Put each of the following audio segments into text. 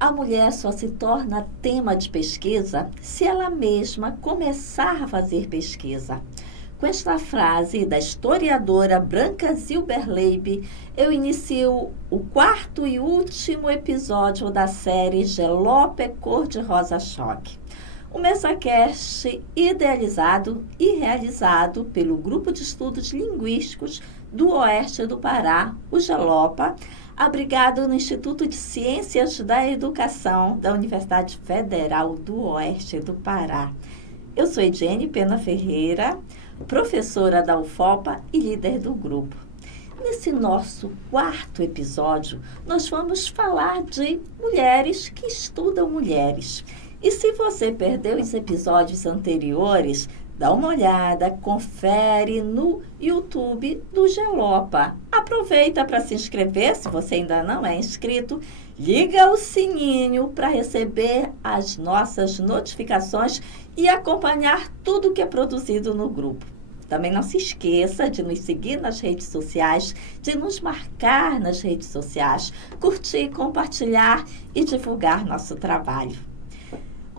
A mulher só se torna tema de pesquisa se ela mesma começar a fazer pesquisa. Com esta frase da historiadora Branca Zilberleib, eu inicio o quarto e último episódio da série Gelope Cor-de-Rosa Choque. O MesaCast idealizado e realizado pelo Grupo de Estudos Linguísticos do Oeste do Pará, o GELOPA, abrigado no Instituto de Ciências da Educação da Universidade Federal do Oeste do Pará. Eu sou Ediene Pena Ferreira, professora da UFOPA e líder do grupo. Nesse nosso quarto episódio, nós vamos falar de mulheres que estudam mulheres. E se você perdeu os episódios anteriores, dá uma olhada, confere no YouTube do GELOPA. Aproveita para se inscrever, se você ainda não é inscrito. Liga o sininho para receber as nossas notificações e acompanhar tudo que é produzido no grupo. Também não se esqueça de nos seguir nas redes sociais, de nos marcar nas redes sociais, curtir, compartilhar e divulgar nosso trabalho.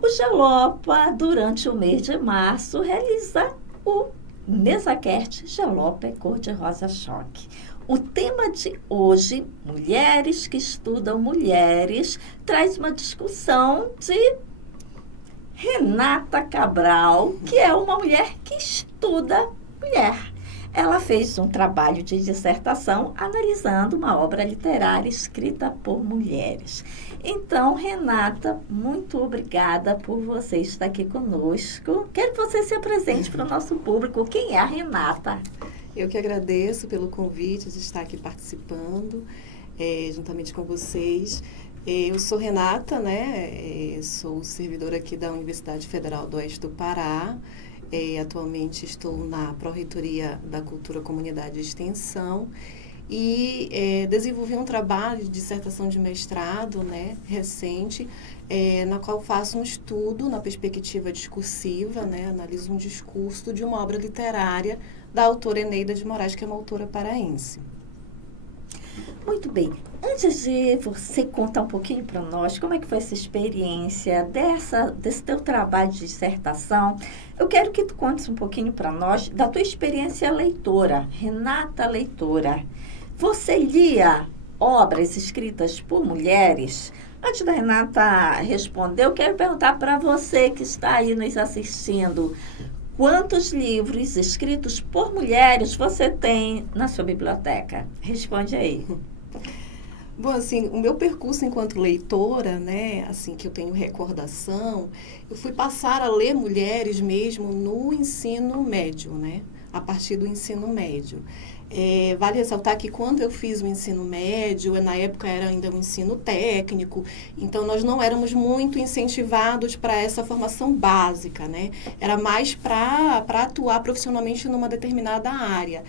O GELOPA, durante o mês de março, realiza o MesaCast Gelope Cor-de-Rosa Choque. O tema de hoje, Mulheres que Estudam Mulheres, traz uma discussão de Renata Cabral, que é uma mulher que estuda mulher. Ela fez um trabalho de dissertação analisando uma obra literária escrita por mulheres. Então, Renata, muito obrigada por você estar aqui conosco. Quero que você se apresente para o nosso público. Quem é a Renata? Eu que agradeço pelo convite de estar aqui participando, juntamente com vocês. Eu sou Renata, sou servidora aqui da Universidade Federal do Oeste do Pará. Atualmente estou na Pró-Reitoria da Cultura, Comunidade e Extensão e desenvolvi um trabalho de dissertação de mestrado recente, na qual faço um estudo na perspectiva discursiva, analiso um discurso de uma obra literária da autora Eneida de Moraes, que é uma autora paraense. Muito bem. Antes de você contar um pouquinho para nós como é que foi essa experiência desse teu trabalho de dissertação, eu quero que tu contes um pouquinho para nós da tua experiência leitora, Renata leitora. Você lia obras escritas por mulheres? Antes da Renata responder, eu quero perguntar para você que está aí nos assistindo, quantos livros escritos por mulheres você tem na sua biblioteca? Responde aí. Bom, assim, o meu percurso enquanto leitora, assim, que eu tenho recordação, eu fui passar a ler mulheres mesmo no ensino médio, a partir do ensino médio. Vale ressaltar que quando eu fiz o ensino médio, na época era ainda um ensino técnico, então nós não éramos muito incentivados para essa formação básica, Era mais para atuar profissionalmente numa determinada área.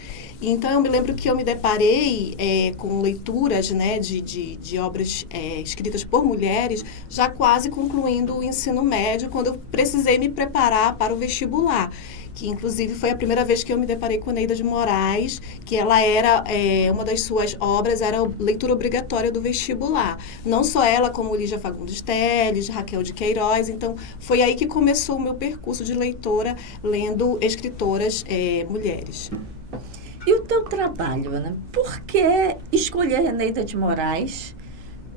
Então, eu me lembro que eu me deparei com leituras de obras escritas por mulheres, já quase concluindo o ensino médio, quando eu precisei me preparar para o vestibular, que inclusive foi a primeira vez que eu me deparei com Eneida de Moraes, que ela era, uma das suas obras era a leitura obrigatória do vestibular. Não só ela, como Lígia Fagundes Telles, Raquel de Queiroz. Então, foi aí que começou o meu percurso de leitora, lendo escritoras mulheres. E o teu trabalho, Por que escolher Eneida de Moraes?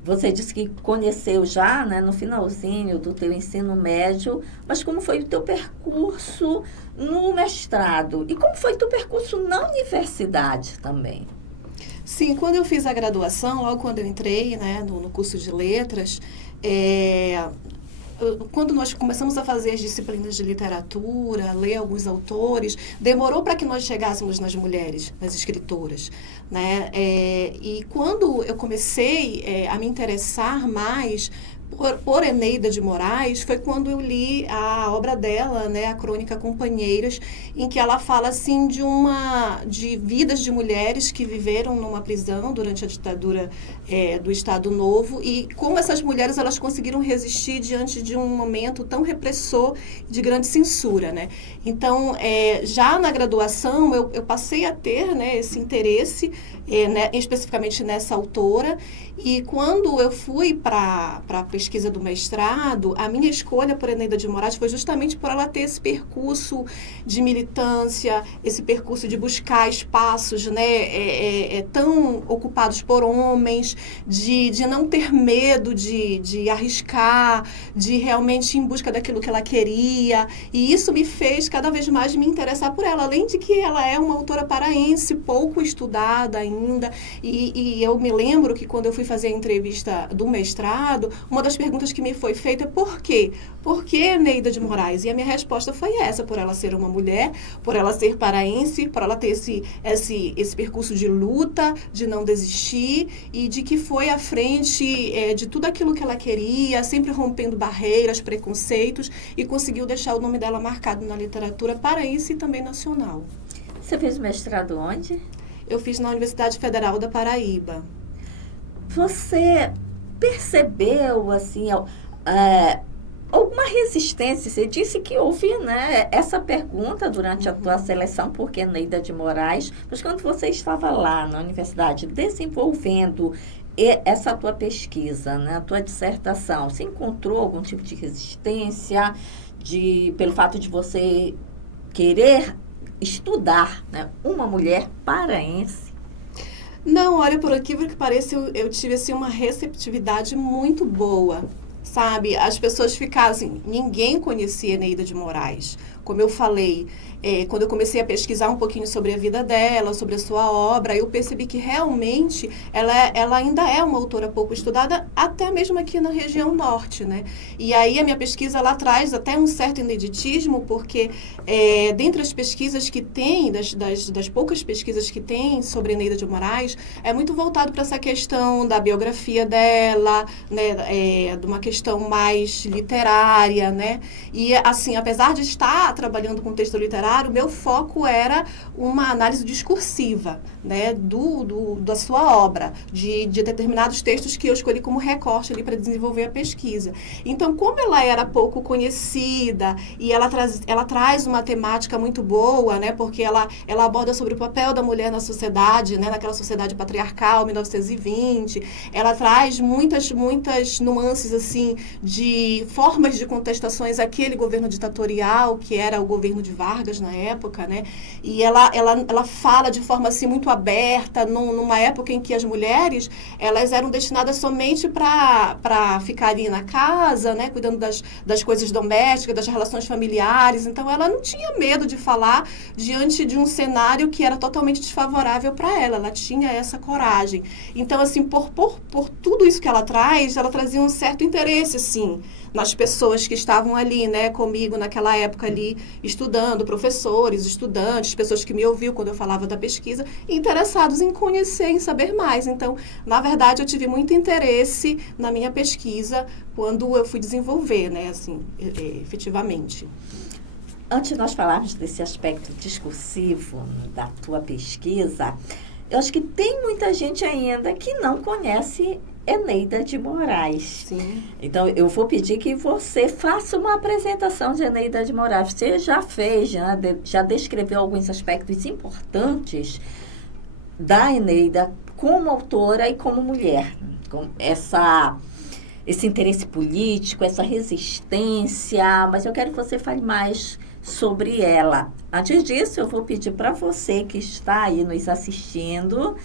Você disse que conheceu já, no finalzinho do teu ensino médio, mas como foi o teu percurso no mestrado? E como foi o teu percurso na universidade também? Sim, quando eu fiz a graduação, logo quando eu entrei no curso de letras, quando nós começamos a fazer as disciplinas de literatura, ler alguns autores, demorou para que nós chegássemos nas mulheres, nas escritoras, e quando eu comecei a me interessar mais por Eneida de Moraes, foi quando eu li a obra dela, a Crônica Companheiras, em que ela fala assim de vidas de mulheres que viveram numa prisão durante a ditadura do Estado Novo e como essas mulheres elas conseguiram resistir diante de um momento tão repressor de grande censura, Então, já na graduação, eu passei a ter esse interesse especificamente nessa autora, e quando eu fui para pesquisa do mestrado, a minha escolha por Eneida de Moraes foi justamente por ela ter esse percurso de militância, esse percurso de buscar espaços, né, tão ocupados por homens, de não ter medo de arriscar, de realmente ir em busca daquilo que ela queria. E isso me fez cada vez mais me interessar por ela, além de que ela é uma autora paraense, pouco estudada ainda. E eu me lembro que quando eu fui fazer a entrevista do mestrado, uma das perguntas que me foi feita é por quê? Por que Eneida de Moraes? E a minha resposta foi essa, por ela ser uma mulher, por ela ser paraense, por ela ter esse percurso de luta, de não desistir e de que foi à frente de tudo aquilo que ela queria, sempre rompendo barreiras, preconceitos e conseguiu deixar o nome dela marcado na literatura paraense e também nacional. Você fez mestrado onde? Eu fiz na Universidade Federal da Paraíba. Você percebeu, assim, alguma resistência? Você disse que houve, né, essa pergunta durante a tua seleção, por que Eneida de Moraes? Mas quando você estava lá na universidade desenvolvendo essa tua pesquisa, né, a tua dissertação, você encontrou algum tipo de resistência pelo fato de você querer estudar, né, uma mulher paraense? Não, olha, por aquilo que parece, eu tive assim, uma receptividade muito boa, sabe? As pessoas ficaram assim, ninguém conhecia Eneida de Moraes. Como eu falei, quando eu comecei a pesquisar um pouquinho sobre a vida dela, sobre a sua obra, eu percebi que realmente ela ainda é uma autora pouco estudada, até mesmo aqui na região norte, né? E aí a minha pesquisa, ela traz até um certo ineditismo, porque dentre as pesquisas que tem, das poucas pesquisas que tem sobre Eneida de Moraes, é muito voltado para essa questão da biografia dela, né? De uma questão mais literária, né? E, assim, apesar de estar trabalhando com texto literário, o meu foco era uma análise discursiva, né, da sua obra, de determinados textos que eu escolhi como recorte ali para desenvolver a pesquisa. Então, como ela era pouco conhecida e ela traz uma temática muito boa, né, porque ela aborda sobre o papel da mulher na sociedade, né, naquela sociedade patriarcal, 1920, ela traz muitas nuances, assim, de formas de contestações àquele governo ditatorial, que era o governo de Vargas na época, né? E ela fala de forma assim muito aberta, numa época em que as mulheres elas eram destinadas somente para ficarem na casa, né? Cuidando das coisas domésticas, das relações familiares. Então ela não tinha medo de falar diante de um cenário que era totalmente desfavorável para ela. Ela tinha essa coragem. Então, assim, por tudo isso que ela trazia um certo interesse, assim, nas pessoas que estavam ali, né, comigo naquela época ali, estudando, professores, estudantes, pessoas que me ouviam quando eu falava da pesquisa, interessados em conhecer, em saber mais. Então, na verdade, eu tive muito interesse na minha pesquisa quando eu fui desenvolver, né, assim, efetivamente. Antes de nós falarmos desse aspecto discursivo da tua pesquisa, eu acho que tem muita gente ainda que não conhece Eneida de Moraes. Sim. Então, eu vou pedir que você faça uma apresentação de Eneida de Moraes. Você já fez, já descreveu alguns aspectos importantes da Eneida como autora e como mulher. Com esse interesse político, essa resistência, mas eu quero que você fale mais sobre ela. Antes disso, eu vou pedir para você que está aí nos assistindo,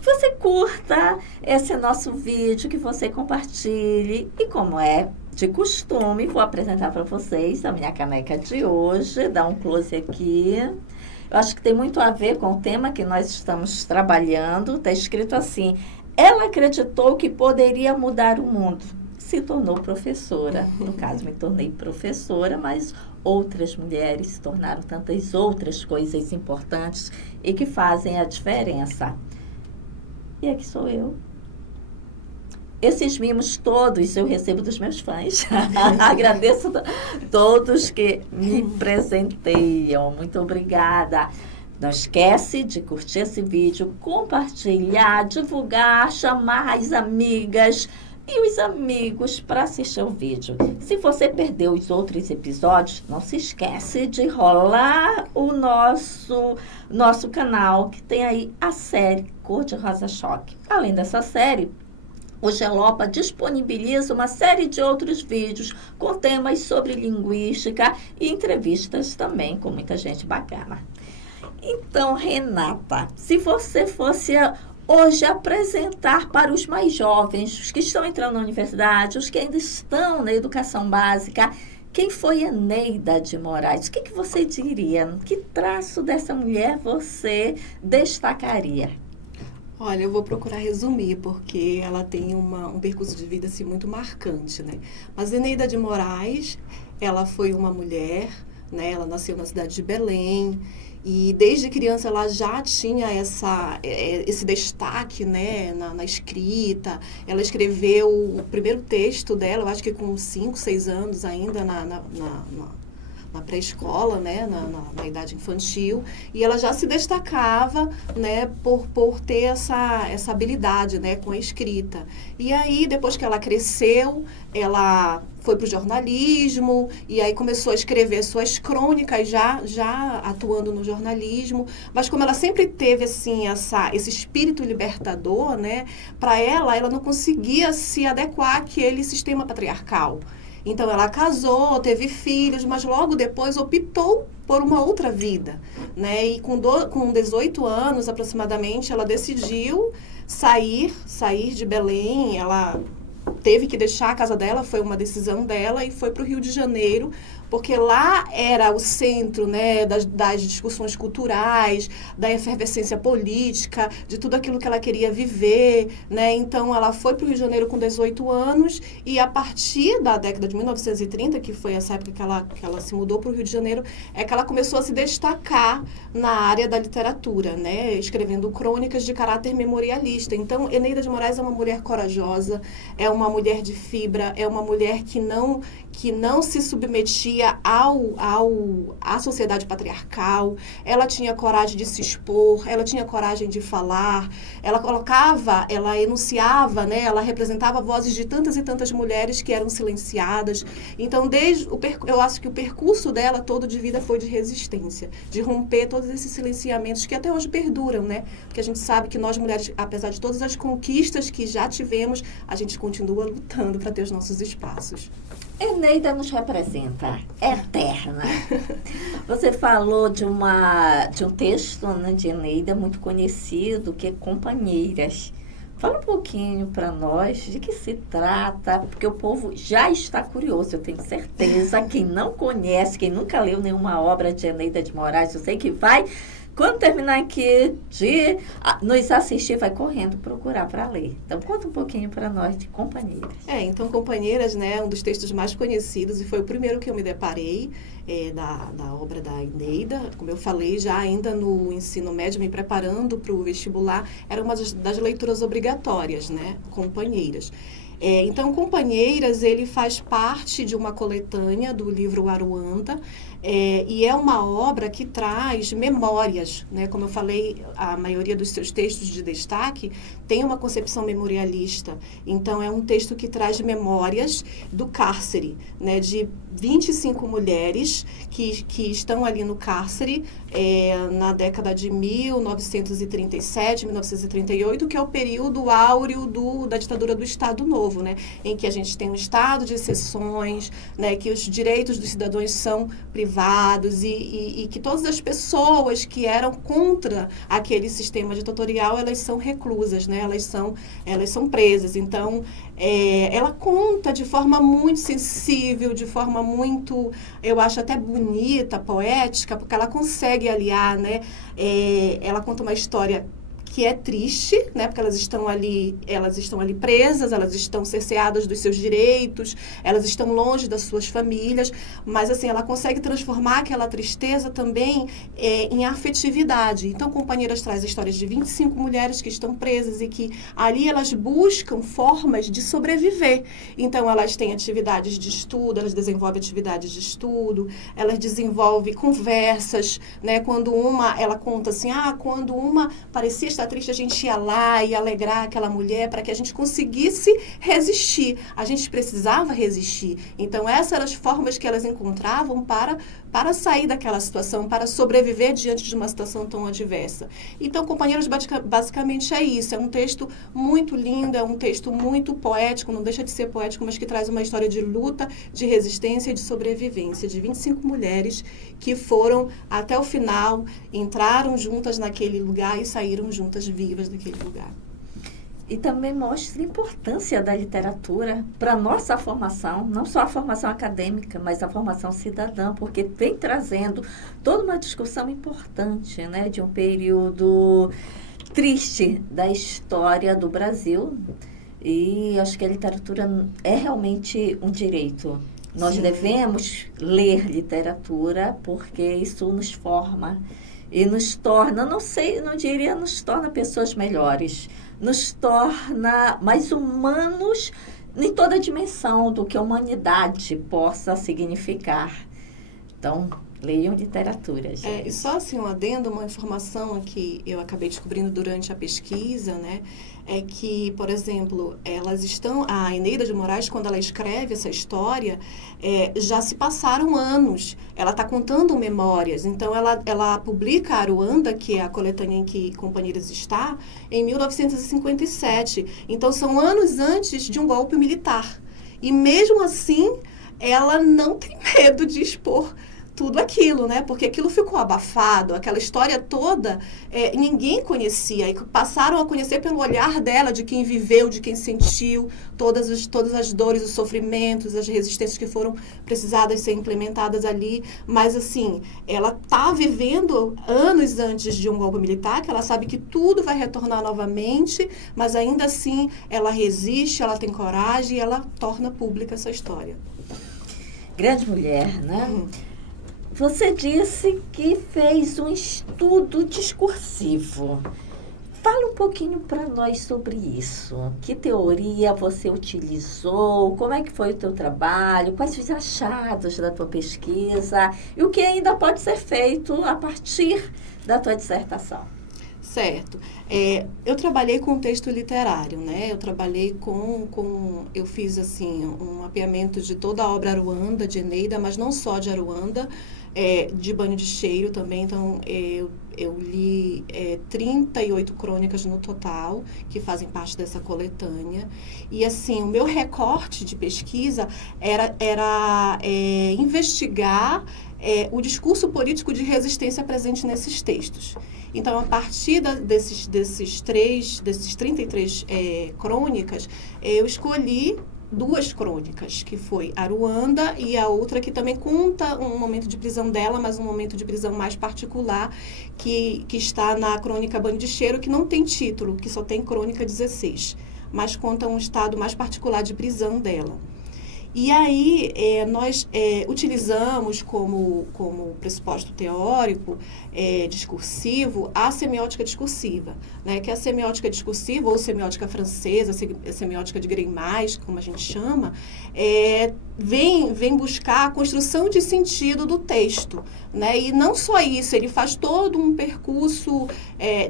você curta esse nosso vídeo, que você compartilhe. E como é de costume, vou apresentar para vocês a minha caneca de hoje, dar um close aqui. Eu acho que tem muito a ver com o tema que nós estamos trabalhando. Está escrito assim: ela acreditou que poderia mudar o mundo. Se tornou professora. No caso, me tornei professora, mas outras mulheres se tornaram tantas outras coisas importantes e que fazem a diferença. E aqui sou eu. Esses mimos todos eu recebo dos meus fãs. Agradeço a todos que me presenteiam. Muito obrigada. Não esquece de curtir esse vídeo, compartilhar, divulgar, chamar as amigas e os amigos para assistir o vídeo. Se você perdeu os outros episódios, não se esquece de rolar o nosso canal, que tem aí a série Cor de Rosa Choque. Além dessa série, O Gelopa disponibiliza uma série de outros vídeos com temas sobre linguística e entrevistas também com muita gente bacana. Então, Renata, se você fosse hoje apresentar para os mais jovens, os que estão entrando na universidade, os que ainda estão na educação básica, quem foi Eneida de Moraes? O que você diria? Que traço dessa mulher você destacaria? Olha, eu vou procurar resumir, porque ela tem um percurso de vida assim, muito marcante, né? Mas Eneida de Moraes, ela foi uma mulher, né? Ela nasceu na cidade de Belém, e desde criança ela já tinha esse destaque, né, na escrita. Ela escreveu o primeiro texto dela, eu acho que com 5, 6 anos ainda, na pré-escola, né, na idade infantil, e ela já se destacava, né, por ter essa habilidade, né, com a escrita. E aí, depois que ela cresceu, ela foi para o jornalismo, e aí começou a escrever suas crônicas, já atuando no jornalismo, mas como ela sempre teve, assim, esse espírito libertador, né, para ela não conseguia se adequar àquele sistema patriarcal. Então, ela casou, teve filhos, mas logo depois optou por uma outra vida, né? E com 18 anos, aproximadamente, ela decidiu sair de Belém. Ela teve que deixar a casa dela, foi uma decisão dela, e foi para o Rio de Janeiro, porque lá era o centro, né, das discussões culturais, da efervescência política, de tudo aquilo que ela queria viver, né? Então, ela foi para o Rio de Janeiro com 18 anos, e a partir da década de 1930, que foi essa época que ela se mudou para o Rio de Janeiro, é que ela começou a se destacar na área da literatura, né, escrevendo crônicas de caráter memorialista. Então, Eneida de Moraes é uma mulher corajosa, é uma mulher de fibra, é uma mulher que não se submetia à sociedade patriarcal. Ela tinha coragem de se expor, ela tinha coragem de falar, ela enunciava, né, ela representava vozes de tantas e tantas mulheres que eram silenciadas. Então, eu acho que o percurso dela todo de vida foi de resistência, de romper todos esses silenciamentos que até hoje perduram, né? Porque a gente sabe que nós mulheres, apesar de todas as conquistas que já tivemos, a gente continua lutando para ter os nossos espaços. Eneida nos representa, eterna. Você falou de um texto, né, de Eneida muito conhecido, que é Companheiras. Fala um pouquinho para nós de que se trata, porque o povo já está curioso, eu tenho certeza. Quem não conhece, quem nunca leu nenhuma obra de Eneida de Moraes, eu sei que vai, quando terminar aqui de nos assistir, vai correndo procurar para ler. Então, conta um pouquinho para nós de Companheiras. Então, Companheiras, né, é um dos textos mais conhecidos, e foi o primeiro que eu me deparei da obra da Eneida. Como eu falei, já ainda no ensino médio, me preparando para o vestibular, era uma das leituras obrigatórias, né, Companheiras. Então, Companheiras, ele faz parte de uma coletânea do livro Aruanda, e é uma obra que traz memórias, né? Como eu falei, a maioria dos seus textos de destaque tem uma concepção memorialista. Então, é um texto que traz memórias do cárcere, né? De 25 mulheres que estão ali no cárcere na década de 1937, 1938, que é o período áureo da ditadura do Estado Novo, né? Em que a gente tem um estado de exceções, né? Que os direitos dos cidadãos são privados e que todas as pessoas que eram contra aquele sistema ditatorial, elas são reclusas, né? Elas são presas. Então, ela conta de forma muito sensível, de forma muito, eu acho até bonita, poética, porque ela consegue aliar, né? Ela conta uma história que é triste, né? Porque elas estão ali presas, elas estão cerceadas dos seus direitos, elas estão longe das suas famílias, mas assim, ela consegue transformar aquela tristeza também em afetividade. Então, Companheiras traz histórias de 25 mulheres que estão presas e que ali elas buscam formas de sobreviver. Então, elas têm atividades de estudo, elas desenvolvem atividades de estudo, elas desenvolvem conversas, né? Quando ela conta assim, quando uma parecia estar triste, a gente ia lá e alegrar aquela mulher para que a gente conseguisse resistir. A gente precisava resistir. Então, essas eram as formas que elas encontravam para para sair daquela situação, para sobreviver diante de uma situação tão adversa. Então, Companheiros, basicamente é isso. É um texto muito lindo, é um texto muito poético, não deixa de ser poético, mas que traz uma história de luta, de resistência e de sobrevivência, de 25 mulheres que foram até o final, entraram juntas naquele lugar e saíram juntas vivas daquele lugar. E também mostra a importância da literatura para a nossa formação, não só a formação acadêmica, mas a formação cidadã, porque vem trazendo toda uma discussão importante, né, de um período triste da história do Brasil. E acho que a literatura é realmente um direito. Nós Sim. devemos ler literatura porque isso nos forma e nos torna, não diria nos torna pessoas melhores, nos torna mais humanos em toda a dimensão do que a humanidade possa significar. Então, leiam literatura, gente. E só assim, um adendo, uma informação que eu acabei descobrindo durante a pesquisa, né? É que, por exemplo, a Eneida de Moraes, quando ela escreve essa história, já se passaram anos. Ela está contando memórias. Então, ela publica Aruanda, que é a coletânea em que Companheiros está, em 1957. Então, são anos antes de um golpe militar. E mesmo assim, ela não tem medo de expor tudo aquilo, né? Porque aquilo ficou abafado, aquela história toda, ninguém conhecia. E passaram a conhecer pelo olhar dela, de quem viveu, de quem sentiu todas as dores, os sofrimentos, as resistências que foram precisadas ser implementadas ali. Mas, assim, ela está vivendo anos antes de um golpe militar, que ela sabe que tudo vai retornar novamente, mas ainda assim ela resiste, ela tem coragem e ela torna pública essa história. Grande mulher, né? Você disse que fez um estudo discursivo. Fala um pouquinho para nós sobre isso. Que teoria você utilizou? Como é que foi o teu trabalho? Quais os achados da tua pesquisa? E o que ainda pode ser feito a partir da tua dissertação? Certo. Eu trabalhei com texto literário, né? Eu fiz, assim, um mapeamento de toda a obra Aruanda, de Eneida, mas não só de Aruanda, de Banho de Cheiro também. Então, eu li 38 crônicas no total, que fazem parte dessa coletânea. E, assim, o meu recorte de pesquisa era investigar o discurso político de resistência presente nesses textos. Então, a partir desses 33 crônicas, eu escolhi 2 crônicas, que foi Aruanda e a outra que também conta um momento de prisão dela, mas um momento de prisão mais particular, que está na crônica Banho de Cheiro, que não tem título, que só tem crônica 16, mas conta um estado mais particular de prisão dela. E aí, nós utilizamos como pressuposto teórico discursivo a semiótica discursiva, né? Que a semiótica discursiva, ou semiótica francesa, a semiótica de Greimas, como a gente chama, vem buscar a construção de sentido do texto, né? E não só isso, ele faz todo um percurso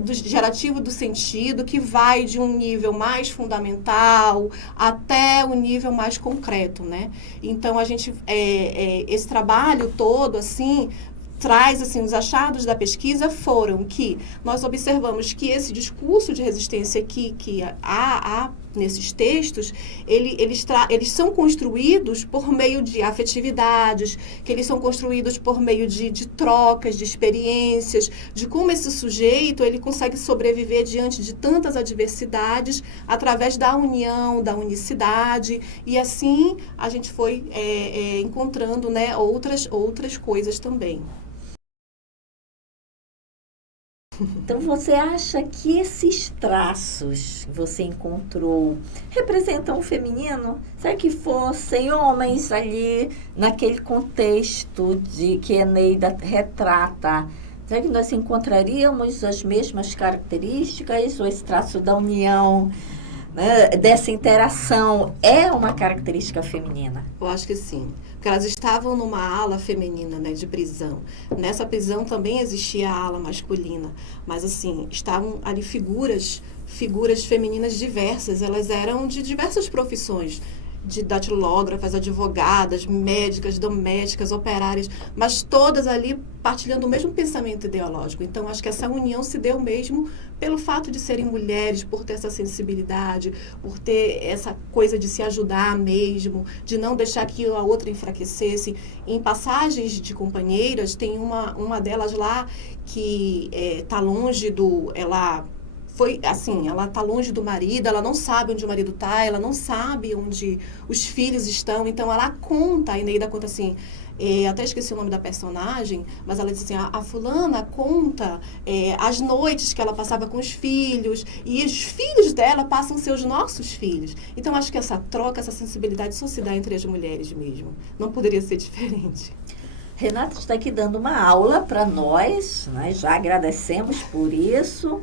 gerativo do sentido, que vai de um nível mais fundamental até o nível mais concreto, né? Então, a gente, esse trabalho todo, assim, traz, assim, os achados da pesquisa foram que nós observamos que esse discurso de resistência que há nesses textos, eles são construídos por meio de afetividades, que eles são construídos por meio de trocas, de experiências, de como esse sujeito ele consegue sobreviver diante de tantas adversidades através da união, da unicidade, e assim a gente foi encontrando, né, outras coisas também. Então, você acha que esses traços que você encontrou representam o feminino? Será que fossem homens ali, naquele contexto de que Eneida retrata? Será que nós encontraríamos as mesmas características ou esse traço da união, né, dessa interação é uma característica feminina? Eu acho que sim. Porque elas estavam numa ala feminina, né, de prisão. Nessa prisão também existia a ala masculina. Mas, assim, estavam ali figuras femininas diversas. Elas eram de diversas profissões. de datilógrafas, advogadas, médicas, domésticas, operárias, mas todas ali partilhando o mesmo pensamento ideológico. Então, acho que essa união se deu mesmo pelo fato de serem mulheres, por ter essa sensibilidade, por ter essa coisa de se ajudar mesmo, de não deixar que a outra enfraquecesse. Em passagens de companheiras, tem uma delas lá que está longe do... ela está longe do marido, ela não sabe onde o marido está, ela não sabe onde os filhos estão, então ela conta, a Eneida conta assim, até esqueci o nome da personagem, mas ela diz assim, a fulana conta as noites que ela passava com os filhos, e os filhos dela passam a ser os nossos filhos. Então, acho que essa troca, essa sensibilidade só se dá entre as mulheres mesmo. Não poderia ser diferente. Renata está aqui dando uma aula para nós, né? Já agradecemos por isso.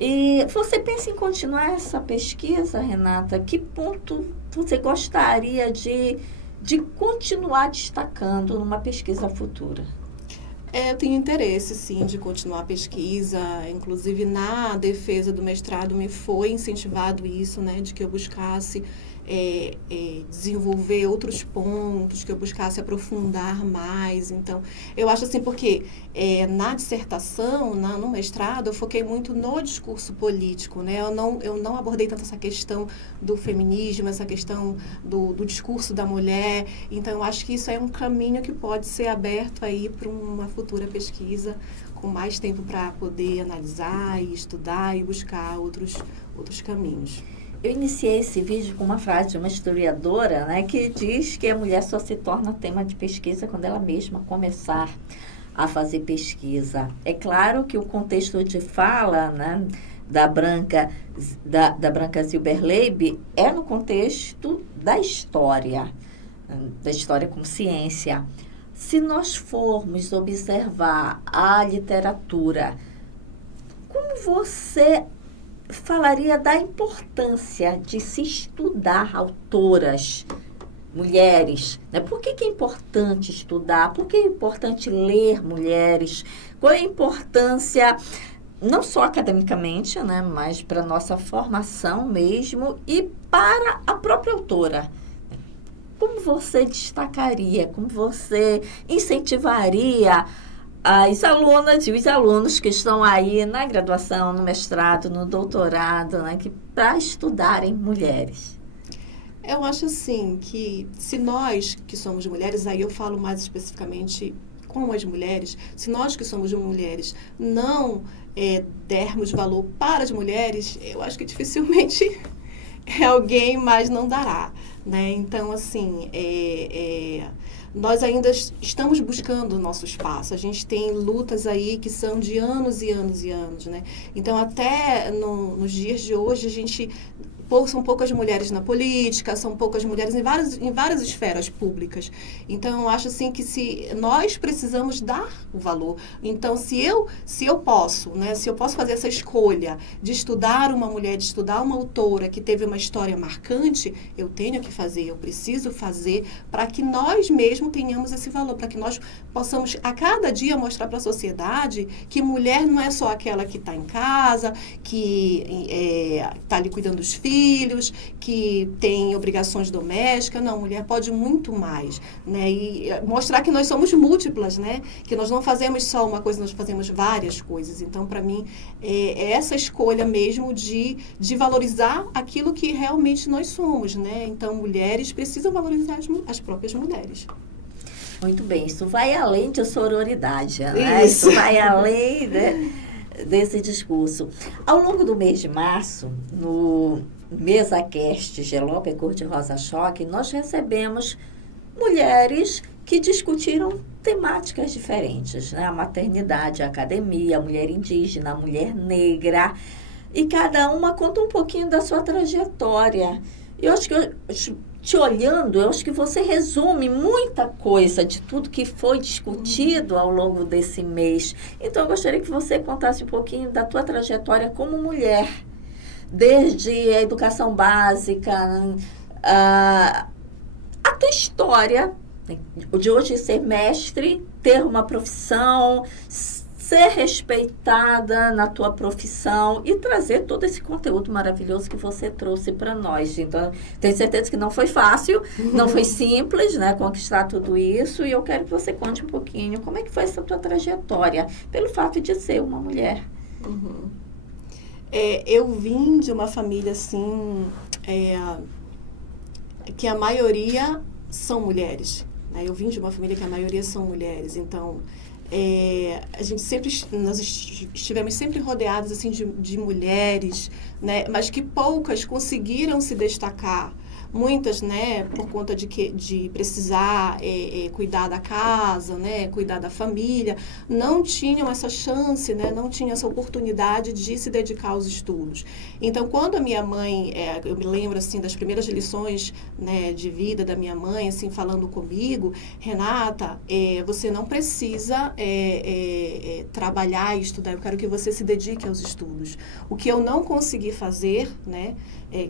E você pensa em continuar essa pesquisa, Renata? Que ponto você gostaria de continuar destacando numa pesquisa futura? Eu tenho interesse, sim, de continuar a pesquisa. Inclusive, na defesa do mestrado, me foi incentivado isso, né, de que eu buscasse desenvolver outros pontos, que eu buscasse aprofundar mais. Então, eu acho assim, porque na dissertação, no mestrado, eu foquei muito no discurso político, né? Eu não abordei tanto essa questão do feminismo, essa questão do discurso da mulher. Então, eu acho que isso é um caminho que pode ser aberto aí para uma futura pesquisa, com mais tempo para poder analisar e estudar e buscar outros caminhos. Eu iniciei esse vídeo com uma frase de uma historiadora, né, que diz que a mulher só se torna tema de pesquisa quando ela mesma começar a fazer pesquisa. É claro que o contexto de fala, né, da Branca Zilberleib é no contexto da história como ciência. Se nós formos observar a literatura, como você falaria da importância de se estudar autoras, mulheres, né? Por que é importante estudar? Por que é importante ler mulheres? Qual é a importância, não só academicamente, né, mas para a nossa formação mesmo e para a própria autora? Como você destacaria, como você incentivaria as alunas e os alunos que estão aí na graduação, no mestrado, no doutorado, né, para estudarem mulheres? Eu acho assim que se nós que somos mulheres, aí eu falo mais especificamente com as mulheres, se nós que somos mulheres não dermos valor para as mulheres, eu acho que dificilmente alguém mais não dará, né? Então, assim, nós ainda estamos buscando o nosso espaço. A gente tem lutas aí que são de anos e anos e anos, né? Então, até nos dias de hoje, são poucas mulheres na política, são poucas mulheres em várias esferas públicas. Então, eu acho assim que se nós precisamos dar o valor. Então, se eu posso, né, se eu posso fazer essa escolha de estudar uma mulher, de estudar uma autora que teve uma história marcante, eu tenho que fazer, eu preciso fazer para que nós mesmos tenhamos esse valor, para que nós possamos a cada dia mostrar para a sociedade que mulher não é só aquela que está em casa, que está ali cuidando dos filhos, que tem obrigações domésticas. Não, mulher pode muito mais, né? E mostrar que nós somos múltiplas, né? Que nós não fazemos só uma coisa, nós fazemos várias coisas. Então, para mim, é essa escolha mesmo de valorizar aquilo que realmente nós somos, né? Então, mulheres precisam valorizar as próprias mulheres. Muito bem, isso vai além de sororidade, né? Isso vai além, né, desse discurso. Ao longo do mês de março, no MesaCast Gelópia Cor-de-Rosa Choque, nós recebemos mulheres que discutiram temáticas diferentes, né? A maternidade, a academia, a mulher indígena, a mulher negra, e cada uma conta um pouquinho da sua trajetória. Eu acho que te olhando, eu acho que você resume muita coisa de tudo que foi discutido ao longo desse mês. Então, eu gostaria que você contasse um pouquinho da tua trajetória como mulher, desde a educação básica, a tua história de hoje ser mestre, ter uma profissão, ser respeitada na tua profissão e trazer todo esse conteúdo maravilhoso que você trouxe para nós. Então, tenho certeza que não foi fácil, não foi simples, né, conquistar tudo isso, e eu quero que você conte um pouquinho como é que foi essa tua trajetória, pelo fato de ser uma mulher. Eu vim de uma família, assim, que a maioria são mulheres. Né? Eu vim de uma família que a maioria são mulheres, então... nós estivemos sempre rodeados assim, de mulheres, né? Mas que poucas conseguiram se destacar. Muitas, né, por conta de precisar cuidar da casa, né, cuidar da família, não tinham essa chance, né, não tinham essa oportunidade de se dedicar aos estudos. Então, quando a minha mãe, eu me lembro assim das primeiras lições, né, de vida da minha mãe, assim, falando comigo, Renata, você não precisa trabalhar e estudar, eu quero que você se dedique aos estudos. O que eu não consegui fazer, né,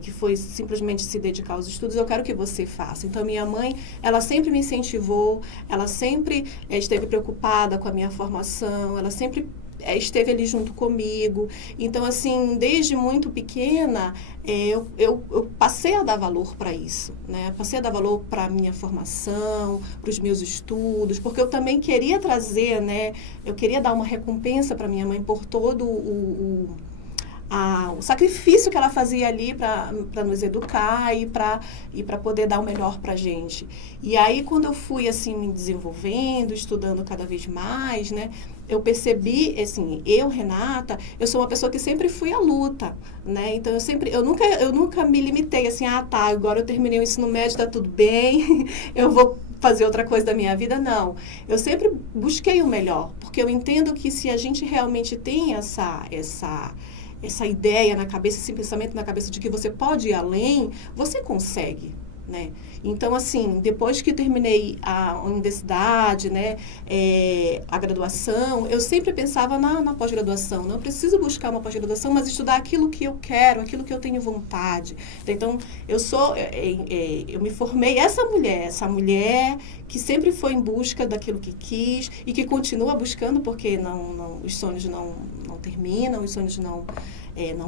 que foi simplesmente se dedicar aos estudos, eu quero que você faça. Então, minha mãe, ela sempre me incentivou, ela sempre esteve preocupada com a minha formação, ela sempre esteve ali junto comigo. Então, assim, desde muito pequena, eu passei a dar valor para isso, né? Passei a dar valor para a minha formação, para os meus estudos, porque eu também queria trazer, né? Eu queria dar uma recompensa para minha mãe por todo o sacrifício que ela fazia ali para nos educar e para poder dar o melhor para a gente. E aí, quando eu fui, assim, me desenvolvendo, estudando cada vez mais, né, eu percebi, assim, Renata, eu sou uma pessoa que sempre fui à luta, né, então eu nunca me limitei, assim, agora eu terminei o ensino médio, tá tudo bem, eu vou fazer outra coisa da minha vida, não. Eu sempre busquei o melhor, porque eu entendo que se a gente realmente tem essa ideia na cabeça, esse pensamento na cabeça de que você pode ir além, você consegue, né? Então, assim, depois que terminei a universidade, né, a graduação, eu sempre pensava na pós-graduação. Não preciso buscar uma pós-graduação, mas estudar aquilo que eu quero, aquilo que eu tenho vontade. Então, eu me formei essa mulher que sempre foi em busca daquilo que quis e que continua buscando, porque os sonhos não terminam, os sonhos não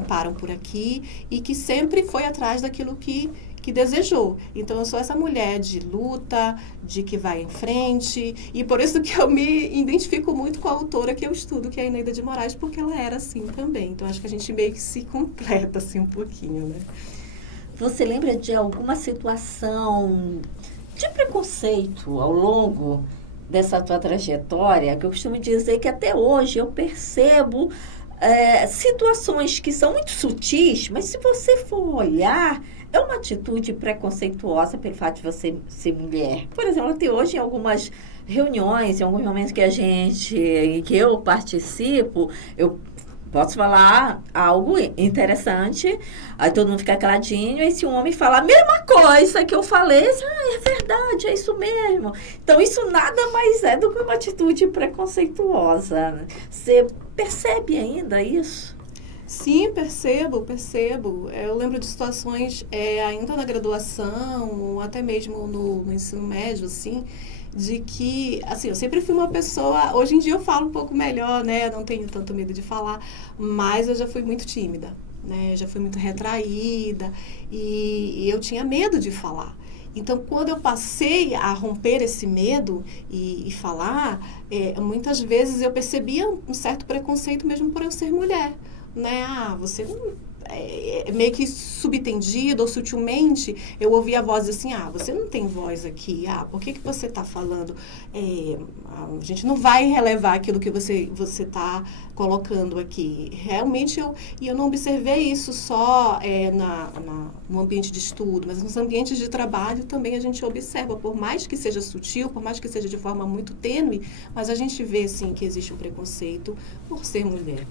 param por aqui, e que sempre foi atrás daquilo que desejou. Então, eu sou essa mulher de luta, de que vai em frente, e por isso que eu me identifico muito com a autora que eu estudo, que é a Eneida de Moraes, porque ela era assim também. Então, acho que a gente meio que se completa assim um pouquinho, né? Você lembra de alguma situação de preconceito ao longo dessa tua trajetória? Que eu costumo dizer que até hoje eu percebo situações que são muito sutis, mas se você for olhar, é uma atitude preconceituosa pelo fato de você ser mulher. Por exemplo, até hoje, em algumas reuniões, em alguns momentos em que eu participo, eu posso falar algo interessante, aí todo mundo fica caladinho, e se um homem falar a mesma coisa que eu falei, é verdade, é isso mesmo. Então, isso nada mais é do que uma atitude preconceituosa. Você percebe ainda isso? Sim, percebo. Eu lembro de situações ainda na graduação, até mesmo no ensino médio, assim, de que, assim, eu sempre fui uma pessoa, hoje em dia eu falo um pouco melhor, né, não tenho tanto medo de falar, mas eu já fui muito tímida, né, eu já fui muito retraída e eu tinha medo de falar. Então, quando eu passei a romper esse medo e falar, muitas vezes eu percebia um certo preconceito mesmo por eu ser mulher, né, você não... meio que subtendido ou sutilmente, eu ouvia a voz assim, você não tem voz aqui, por que você está falando? A gente não vai relevar aquilo que você está colocando aqui. Realmente, eu não observei isso só no ambiente de estudo, mas nos ambientes de trabalho também a gente observa, por mais que seja sutil, por mais que seja de forma muito tênue, mas a gente vê, sim, que existe um preconceito por ser mulher.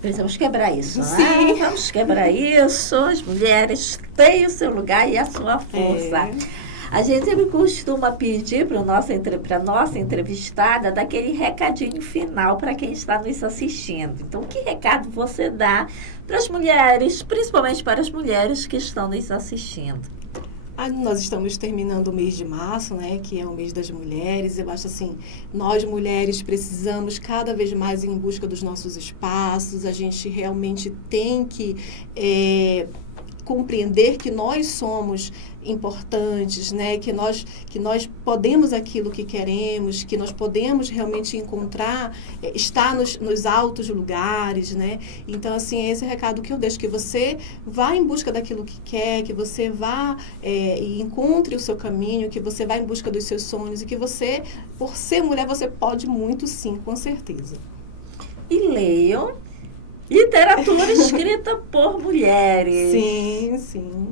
Precisamos quebrar isso, né? Sim. Vamos quebrar isso. As mulheres têm o seu lugar e a sua força. A gente sempre costuma pedir para a nossa entrevistada dar aquele recadinho final para quem está nos assistindo. Então, que recado você dá para as mulheres, principalmente para as mulheres que estão nos assistindo? Nós estamos terminando o mês de março, né, que é o mês das mulheres. Eu acho assim, nós mulheres precisamos cada vez mais ir em busca dos nossos espaços. A gente realmente tem que compreender que nós somos importantes, né? Que nós podemos aquilo que queremos, que nós podemos realmente encontrar, estar nos altos lugares, né? Então, assim, esse é o recado que eu deixo, que você vá em busca daquilo que quer, que você vá e encontre o seu caminho, que você vá em busca dos seus sonhos e que você, por ser mulher, você pode muito sim, com certeza. E leiam literatura escrita por mulheres. Sim, sim.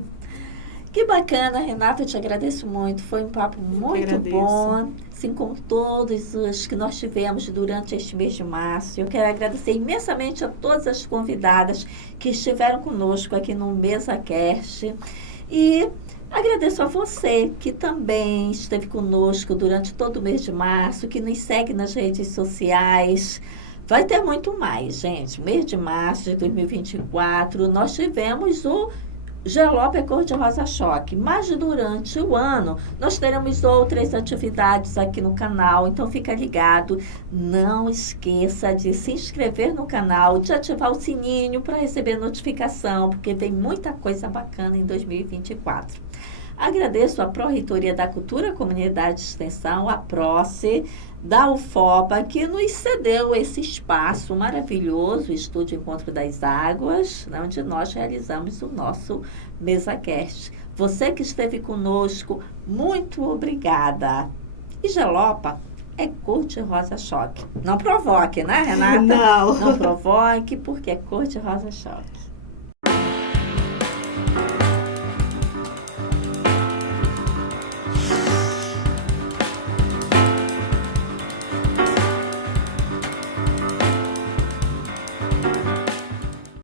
Que bacana, Renata, eu te agradeço muito. Foi um papo muito bom, assim, com todos os que nós tivemos durante este mês de março. Eu quero agradecer imensamente a todas as convidadas que estiveram conosco aqui no MesaCast. E agradeço a você que também esteve conosco durante todo o mês de março, que nos segue nas redes sociais. Vai ter muito mais, gente. Mês de março de 2024, nós tivemos o Jalop Cor-de-Rosa Choque, mas durante o ano nós teremos outras atividades aqui no canal, então fica ligado, não esqueça de se inscrever no canal, de ativar o sininho para receber notificação, porque vem muita coisa bacana em 2024. Agradeço a Pró-Reitoria da Cultura, Comunidade de Extensão, a Proce, da UFOPA, que nos cedeu esse espaço maravilhoso, o Estúdio Encontro das Águas, onde nós realizamos o nosso MesaCast. Você que esteve conosco, muito obrigada. E Jalopa é cor-de-rosa choque. Não provoque, né, Renata? Não. Não provoque, porque é cor-de-rosa choque.